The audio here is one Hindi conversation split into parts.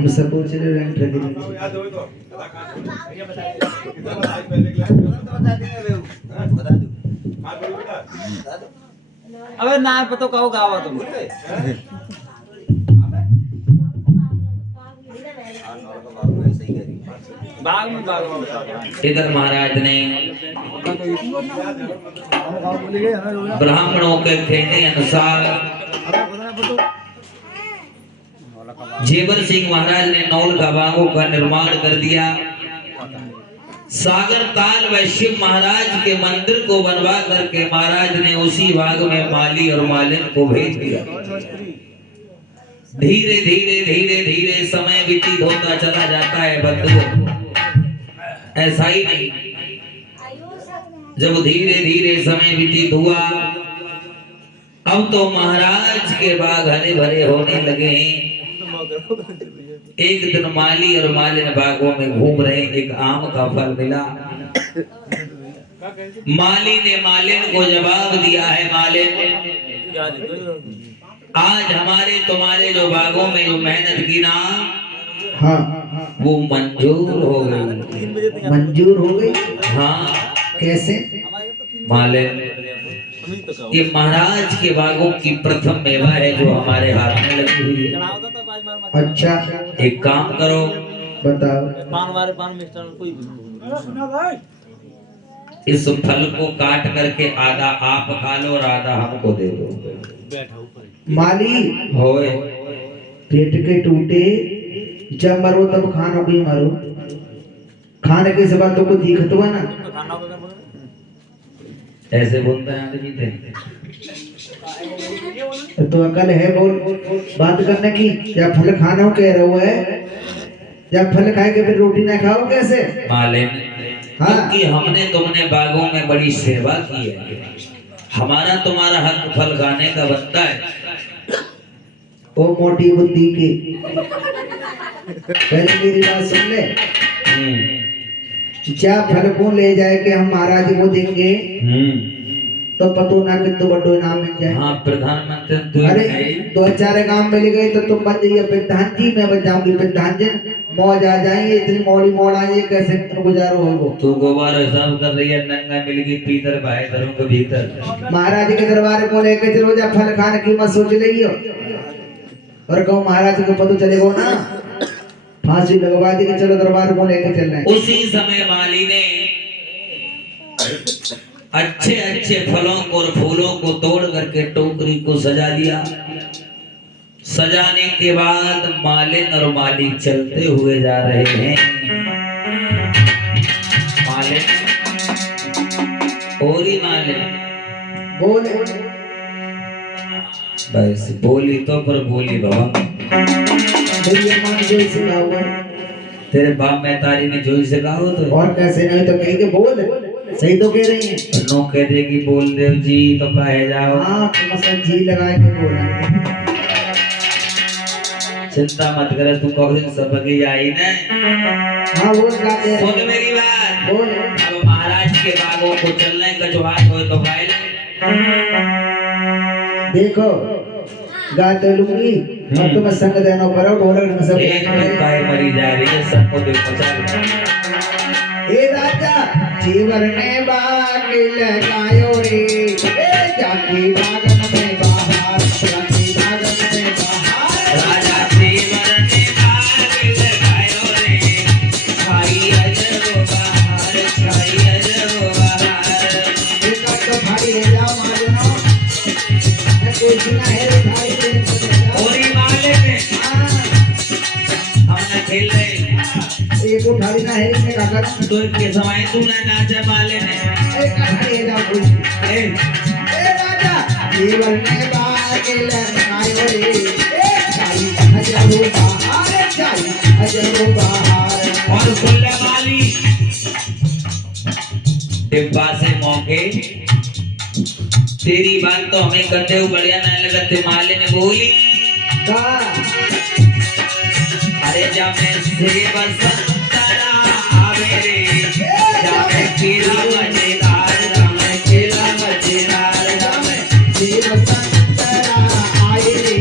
हम सब चले रेंट रखे अबे ना पता कहो गावा तुम बाग में इधर महाराज ने ब्राह्मणों के कहने अनुसार जेवर सिंह महाराज ने 9 बागों का निर्माण कर दिया। सागर ताल व शिव महाराज के मंदिर को बनवा करके महाराज ने उसी बाग में माली और मालिन को भेज दिया। धीरे धीरे धीरे धीरे समय व्यतीत होता चला जाता है बंधुओं, ऐसा ही नहीं। जब धीरे धीरे समय व्यतीत हुआ, अब तो महाराज के बाग हरे भरे होने लगे हैं। एक दिन माली और मालिन बागों में घूम रहे, एक आम का फल मिला। माली ने मालिन को जवाब दिया है, मालिन आज हमारे तुम्हारे जो बागों में जो मेहनत की ना, हाँ वो मंजूर हो गई। मंजूर हो गई? हाँ। कैसे? मालिन ये महाराज के बागों की प्रथम मेवा है जो हमारे हाथ में लगी हुई है। अच्छा, एक काम करो, बताओ। इस फल को काट करके आधा आप खा लो और आधा हमको दे दो। माली होए पेट के टूटे, जब मरो तब खाना भी मरो। खाने के सिवा तो कुछ दिखत हुआ ना। ऐसे बोलता है आदमी थे। तो अकल है बोल बात करने की? या फल खाना हो कह रहे हो है, या फल खाए के फिर रोटी ना खाओ कैसे? मालिन हाँ। क्योंकि हमने तुमने बागों में बड़ी सेवा की है, हमारा तुम्हारा हक फल खाने का बनता है। ओ मोटी बुद्धि की, पहले मेरी बात सुन ले। क्या फल को ले जाए के हम महाराज को देंगे तो पतो ना कि तो बड़ो इनाम मिल जाए। हाँ, प्रधानमंत्री अरे 2-4 काम मिल गए तो तुम बन जाइए प्रधान जी, मैं बन जाऊंगी प्रधान जी। मौज आ जाएंगे, इतनी मौड़ी मौड़ आएंगे, कैसे गुजारो होगो? तू गोबार हिसाब कर रही है, नंगा मिलगी पीतर भाई घरों के भीतर। महाराज के दरबार को लेके चलो, जा फल खाने की मत सोच रही हो। और कहूँ महाराज को पता चलेगा ना, फांसी लगवा दी कि चलो दरबार को लेके चलना है। उसी समय माली ने अच्छे अच्छे फलों को और फूलों को तोड़ करके टोकरी को सजा दिया। सजाने के बाद मालिन और माली चलते हुए जा रहे हैं। मालिन और ही मालिन बोले बस बोली तो पर बोली भवन तेरे बाप में तारी ने जोई से कहा हो तो और कैसे नहीं तो कहीं के बोल सही तो कह रही है। नो कह देगी बोल देव जी तो कहे जाओ। हाँ तुम सब जी लगाए के बोला। चिंता मत करे, तू कब दिन सबकी आई ना। हाँ बोल का दे। सुन मेरी बात, बोल। अब महाराज के बागों को चलने का जो हाथ हो तो गाय देखो गाय तो लूंगी और तुम्हें संग देना पड़ो ढोलक में सब एक गाय मरी जा रही है, सबको देखो चल। हे राजा जीवन ने बाग लगायो रे, जाके बागन में बाहर, जाके बागन में बाहर। राजा जीवन ने बाग लगायो रे, छाई अजरो बाहर, छाई अजरो बाहर। एक तो भाई ले जाओ मारो कोई सुना है रे भाई ओरी माले में हमने खेल रहे एक उठाड़ी ना है इसमें का कर तो के समय तू ना नाचे माले ने एक खाली है जाओ कुछ ए राजा जीवन ने बाग लगायो रे, छाई अजरो बाहर, छाई अजरो बाहर। और सुल्ले वाली डिब्बा से मौके तेरी बात तो हमें करते हुए बढ़िया नहीं लगते। माले ने बोली का अरे जब मैं से बसंतरा आवे रे, जब मैं खीरा मजेदार, जब मैं खीरा मजेदार, जब मैं से बसंतरा आए रे,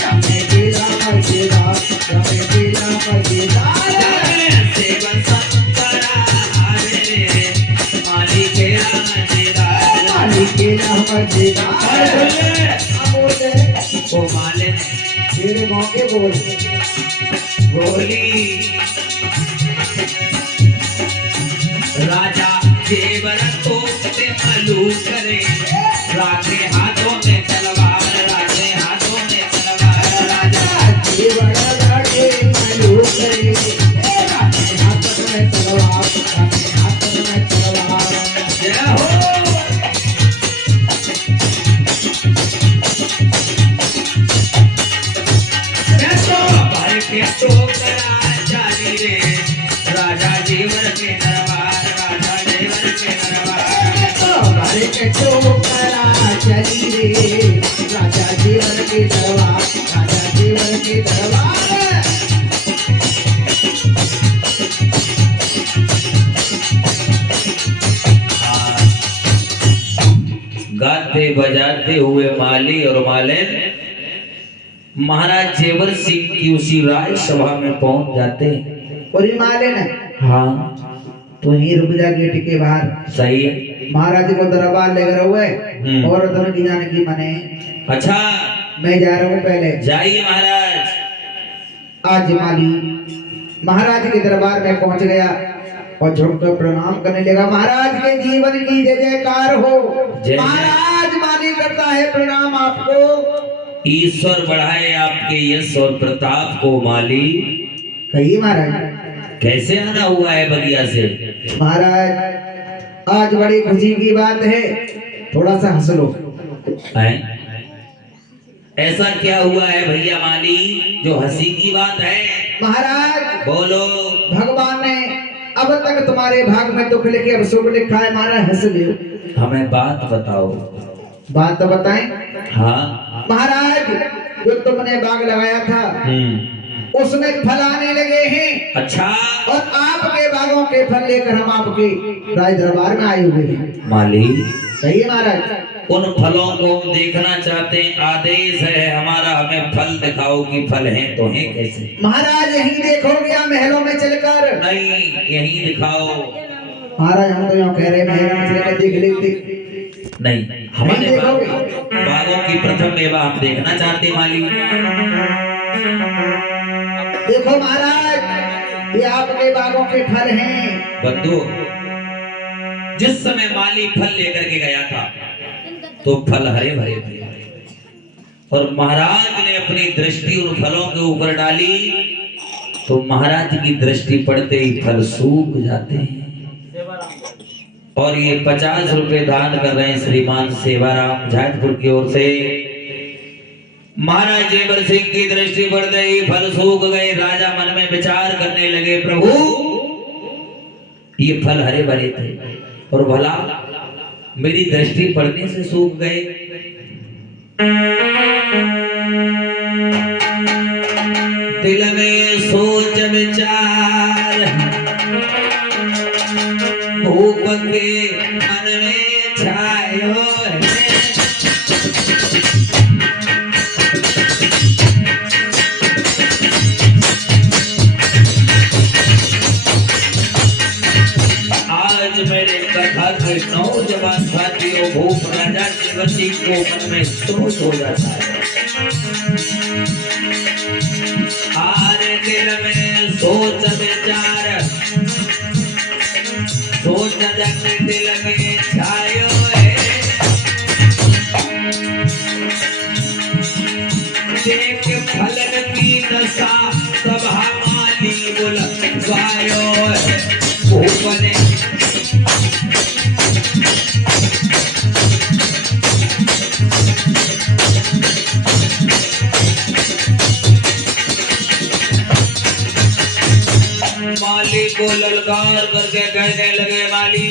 जब मैं खीरा मजेदार, जब मैं मजेदार सेवन संतरा रे माली केला मजेदार माली केला मजेदार बोले ओ माले तेरे मौके बोल बोली राजा जेवर तो से मलू करे राखे हाथों में तलवार राखे हाथों में तलवार राजा जीवन लड़े मलू करे हाथ में तलवार हाथ में तलवार जय हो भाई के टोकरा जानी रे राजा जीवन के दरबार राजा जीवन के दरबार हमारे के टोकरा चली रे राजा जीवन के दरबार राजा जीवन के दरबार गाते बजाते हुए माली और मालिन महाराज जेवर सिंह की उसी राज सभा में पहुंच जाते हैं। और ये माले ना हाँ तो ही रुक जा गेट के बाहर सही है महाराज को दरबार लेकर हुए और दोनों की जाने की मने अच्छा मैं जा रहा हूँ पहले जाइए महाराज आज माली महाराज के दरबार में पहुंच गया और झुककर प्रणाम करने लगा महाराज के जीवन की जय जयकार हो जय। महाराज माली करता है प्रणाम आपको ईश्वर बढ़ाए आपके यश और प्रताप को माली कहिए महाराज कैसे आना हुआ है बगिया से महाराज आज बड़ी खुशी की बात है थोड़ा सा हंस लो हैं? ऐसा क्या हुआ है भैया माली जो हंसी की बात है महाराज बोलो भगवान ने अब तक तुम्हारे भाग में दुख लिखे अब सुख लिखा है महाराज हंस लियो हमें बात बताओ बात तो बताएं हाँ महाराज जो तुमने बाग लगाया था उसमें फल आने लगे हैं अच्छा और आपके बागों के फल लेकर हम आपके राज दरबार में आए हुए हैं माली सही है महाराज उन फलों को हम देखना चाहते हैं आदेश है हमारा हमें फल दिखाओ कि फल हैं तो हैं कैसे महाराज यही देखोगे या महलों में चलकर नहीं यही दिखाओ महाराज हम तो यहाँ कह रहे हैं महलों में चलकर देख लेते नहीं हमारे नहीं देखोगे। बागों की प्रथम मेवा हम देखना चाहते हैं माली देखो महाराज ये आपके बागों के फल हैं बंधु जिस समय माली फल लेकर के गया था तो फल हरे भरे थे और महाराज ने अपनी दृष्टि उन फलों के ऊपर डाली तो महाराज की दृष्टि पड़ते ही फल सूख जाते हैं और ये 50 रुपए दान कर रहे हैं श्रीमान सेवाराम जैतपुर की ओर से महाराज जेवर सिंह की दृष्टि पड़ते ही फल सूख गए राजा मन में विचार करने लगे प्रभु ये फल हरे भरे थे और भला मेरी दृष्टि पड़ने से सूख गए दिल में सोच विचार भूख के मन में छायो है आज मेरे कथा के नौजवान साथियों भूप राजा जेवर सिंह को मन में सोच हो जाता है आरे दिल में सोच विचार सोच जग दिल में छायो है देख फलन की दशा सभा माली बुलवायो है भूपने माली को ललकार करके कहने लगे माली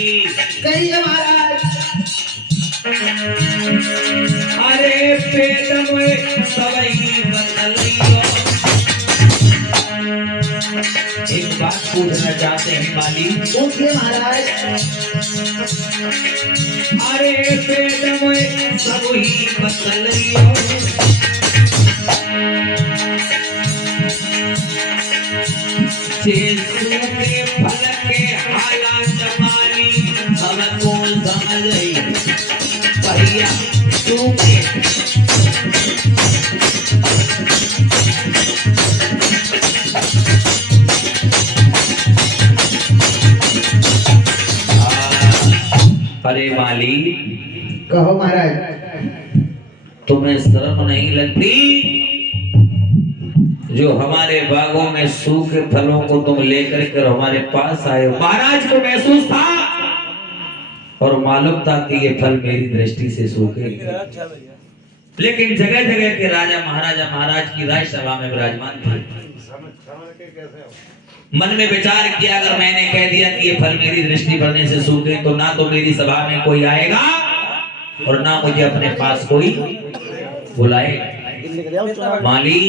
कही है महाराज अरे पेट में सबई बदलियो एक बात पूछना चाहते हैं माली पूछिए महाराज अरे पेट में सबई बदलियो नीचे सूखे फल के हालात माली हमको समझ आई भैया सूखे अरे माली कहो महाराज। तुम्हें शर्म नहीं लगती जो हमारे बागों में सूखे फलों को तुम लेकर कर हमारे पास आए हो? महाराज को महसूस था और मालूम था कि ये फल मेरी दृष्टि से सूखे, लेकिन जगह जगह के राजा महाराजा महाराज की राजसभा में विराजमान थे। मन में विचार किया अगर मैंने कह दिया कि ये फल मेरी दृष्टि पड़ने से सूखे तो ना तो मेरी सभा में कोई आएगा और ना मुझे अपने पास कोई बुलाएगा। माली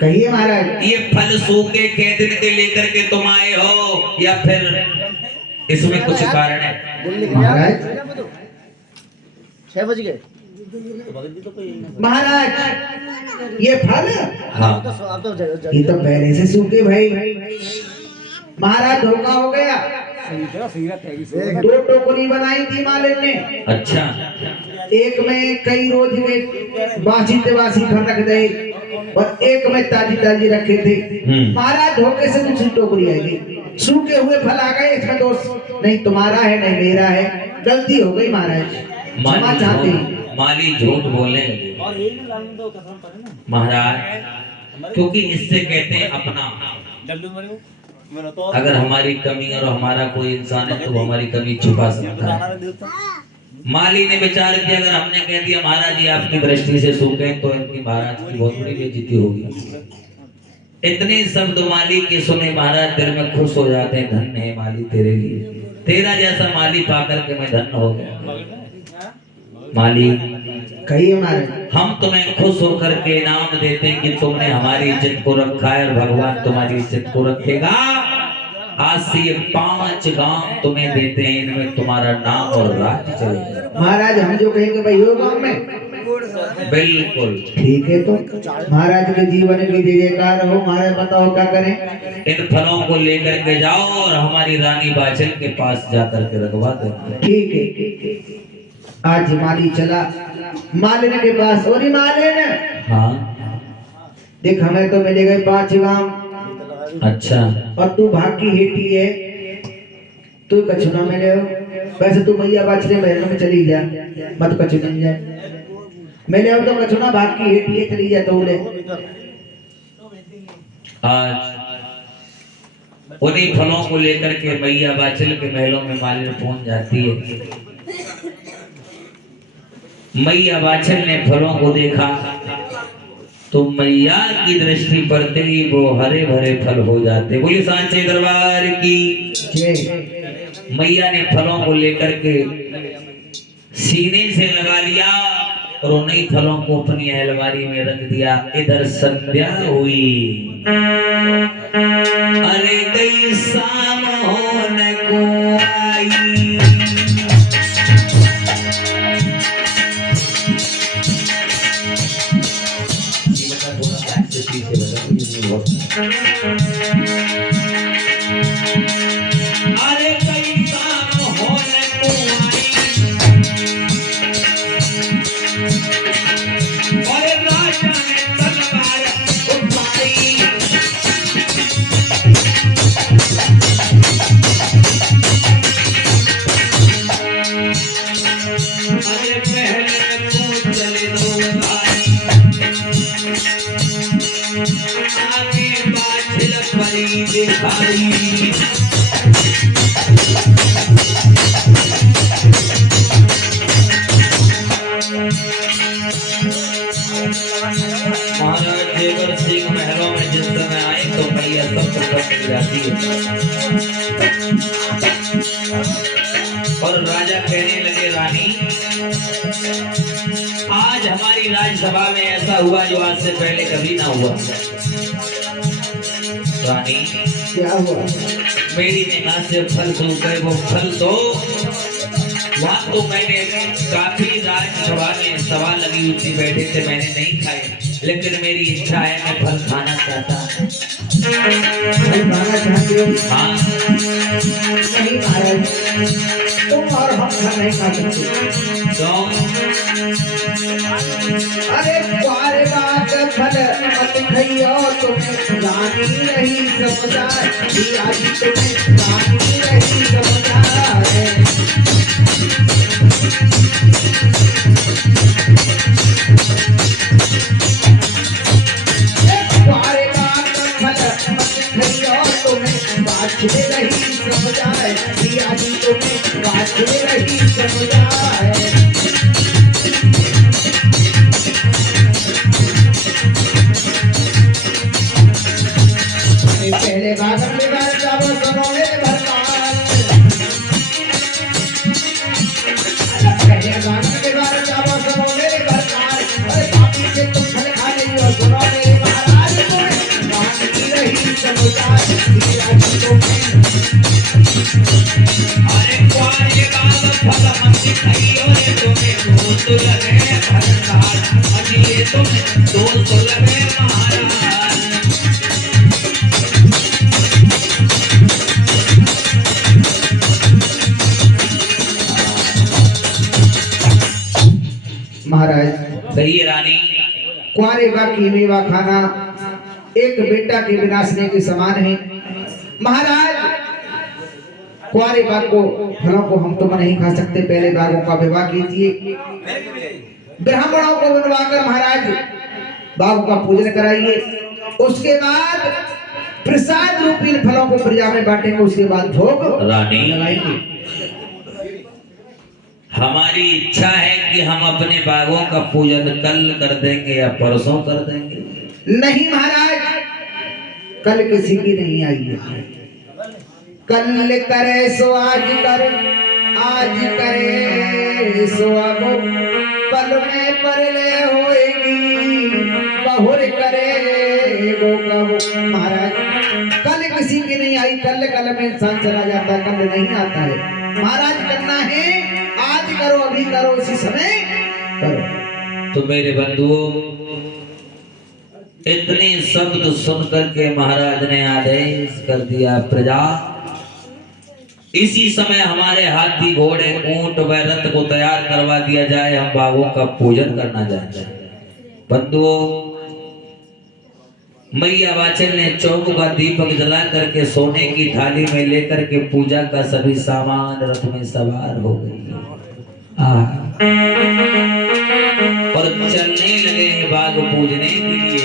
कहिए महाराज। ये फल सूखे कै दिन के लेकर के तुम आए हो या फिर इसमें कुछ कारण है? महाराज 6 बज गए। महाराज ये फल हाँ ये तो पहले से सूखे भाई। महाराज धोखा हो गया। 2 टोकरी बनाई थी मालिक ने। अच्छा एक में कई रोज के बासी तेवासी फल रख दे और एक में ताजी ताजी रखे थे। महाराज धोखे से दूसरी टोकरी आएगी, सूखे हुए फल आ गए। इसमें दोष नहीं तुम्हारा है नहीं मेरा है, गलती हो गई महाराज, क्षमा चाहते हैं। माली झूठ बोलने लगे महाराज, क्योंकि इससे कहते हैं अपना। अगर हमारी कमी और हमारा कोई इंसान है तो हमारी कमी छुपा सकता है। माली ने विचार किया अगर हमने कह दिया महाराज जी आपकी दृष्टि से सूखे तो इनकी महाराज की बहुत बड़ी बेइज्जती होगी। इतने शब्द माली के सुने महाराज दिल में खुश हो जाते हैं। धन्य है माली तेरे लिए, तेरा जैसा माली पाकर के मैं धन्य हो गया। माली कहिए महाराज। हम तुम्हें खुश होकर के इनाम देते हैं कि तुमने हमारी इज्जत को रखा है और भगवान तुम्हारी इज्जत को रखेगा। आज से ये 5 गांव तुम्हें देते हैं, इनमें तुम्हारा नाम और राज्य चलेगा। महाराज हम जो कहेंगे भाई हो गांव में बिल्कुल ठीक है। तो महाराज के जीवन की जय जयकार हो। महाराज बताओ क्या करें? इन फलों को लेकर के जाओ और हमारी रानी बाचल के पास जाकर के रखवा दो। ठीक है। आज माली चला मालिन के पास। और मालिन हाँ देख हमें तो मिले गए 5 गांव। अच्छा और तू भाग की हेटी है, तू कछुना मिले हो। वैसे तू भैया बाछड़े महलों में चली जा, मत कछुन जाए। मिले हो तो कछुना भाग की हेटी है, चली जा तो ले। आज उन्हीं फलों को लेकर के मैया बाचल के महलों में मालिन पहुंच जाती है। मैया बाचल ने फलों को देखा तो मैया की दृष्टि पड़ते ही वो हरे भरे फल हो जाते। बोलिए सांचे दरबार की जय। मैया ने फलों को लेकर के सीने से लगा लिया और उन्हीं फलों को अपनी अलमारी में रख दिया। इधर संध्या हुई, अरे गई शाम होने को आई। अरे कई काम होने को आई और राजा ने तलवार उठाई। अरे पहले तू चले दो भाई, आगे बाछल परी दिखाई। महाराज देवर सिंह महलों में जिस समय आए तो मैया सब प्रकट मिल जाती है और राजा कहने लगे रानी आज हमारी राजसभा में ऐसा हुआ जो आज से पहले कभी ना हुआ। रानी क्या हुआ? मेरी निगाह से फल सूख गए। वो फल तो वहाँ तो मैंने काफी राजसभा में सभा लगी हुई थी, बैठे थे, मैंने नहीं खाए, लेकिन मेरी इच्छा है मैं फल खाना चाहता हूँ। फल खाना हाँ नहीं महाराज, तुम और हम फल नहीं खा सकते। क्यों? अरे क्वारे बाग फल मत खइयो, तुम्हें रानी रही समझाए, दिया जी तुम्हें रानी रही समझाए। क्वारे बाग फल मत खइयो, तुम्हें बाछड़े रही समझाए, दिया जी तुम्हें बाछड़े रही समझाए। पहले बागन में बार जाबो सरोने भरताल, पहले बागन में बार जाबो सरोने भरताल। अरे पापी के तुम फल खा नहीं हो, सुनो मेरे महाराज तुम्हें रानी रही समझाए, दिया जी तुम्हें। अरे क्वारे बाग फल मत खइयो रे, तुम्हें दोस्त लगे भरताल, अजी ये तुम्हें दोस्त लगे महाराज। महाराज कहिए रानी। क्वारे का कीमेवा खाना एक बेटा के विनाशने के समान है। महाराज क्वारे बाग को फलों को हम तो नहीं खा सकते, पहले बागों का विवाह कीजिए, ब्राह्मणों को बनवाकर महाराज बागों का पूजन कराइए, उसके बाद प्रसाद रूपी इन फलों को प्रजा में बांटेंगे, उसके बाद भोग रानी लगाएंगे। हमारी इच्छा है कि हम अपने बागों का पूजन कल कर देंगे या परसों कर देंगे। नहीं महाराज, कल किसी की नहीं आई है, कल करे सो आज कर, आज करे सो अब, पल में परले होएगी, बहुर करे वो कहो। महाराज कल किसी की नहीं आई, कल में इंसान चला जाता है, कल नहीं आता है। महाराज करना है आज करो, अभी करो, इसी समय करो। तो मेरे बंधुओं, इतने शब्द सुन करके महाराज ने आदेश कर दिया, प्रजा इसी समय हमारे हाथी घोड़े ऊंट व रथ को तैयार करवा दिया जाए, हम बागों का पूजन करना चाहते हैं। बंधुओं, मैया वाचन ने चौक का दीपक जला करके सोने की थाली में लेकर के पूजा का सभी सामान रथ में सवार हो गई और चलने लगे हैं बाग पूजने के लिए।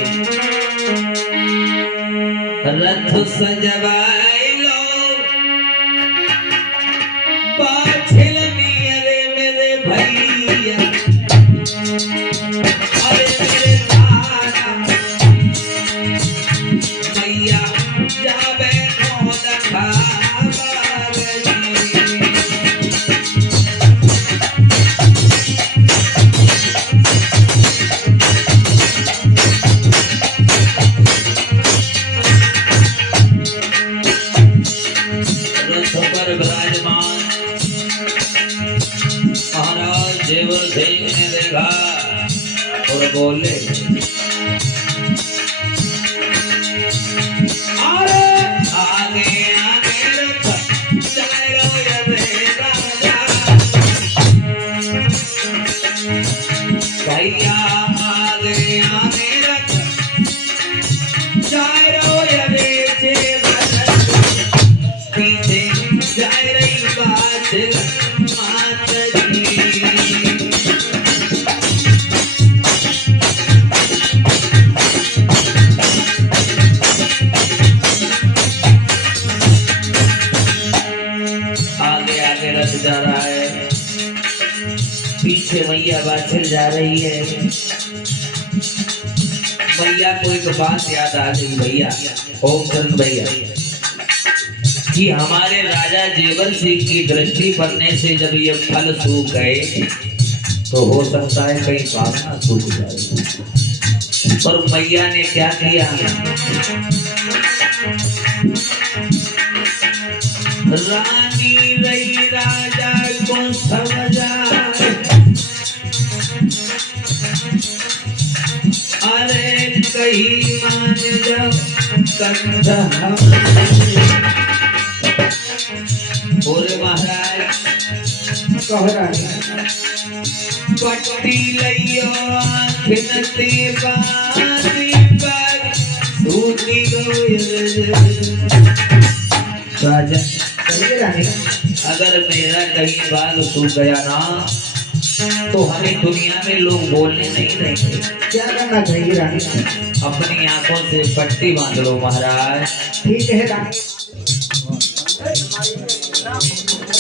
रथ सजवाए लो पाछल मेरे मेरे भैया, अरे मेरे तारा मैया जाबे नो लखा और बोले, अरे आगे आगे रथ चलो ये मेरा भैया, आगे आगे रथ चलो ये बेचे पीछे जा रही बात माता जी। जा रहा है, पीछे मैया बाछल जा रही है। मैया को एक बात याद आ गई भैया, ओम चंद भैया, कि हमारे राजा जेवर सिंह की दृष्टि पड़ने से जब ये फल सूख गए तो हो सकता है कहीं कामना सूख जाए। और मैया ने क्या किया, रानी रही राजा को समझा, अरे कहीं मान जाओ कंधा बोले महाराज कह रानी पट्टी लइयो आँखनते बाती पर सूखी गई। राजा कहिए रानी अगर मेरा कहीं बाल सूख गया ना तो हमें दुनिया में लोग बोलने नहीं देंगे। क्या करना चाहिए रानी अपनी आंखों से पट्टी बांध लो महाराज। ठीक है रानी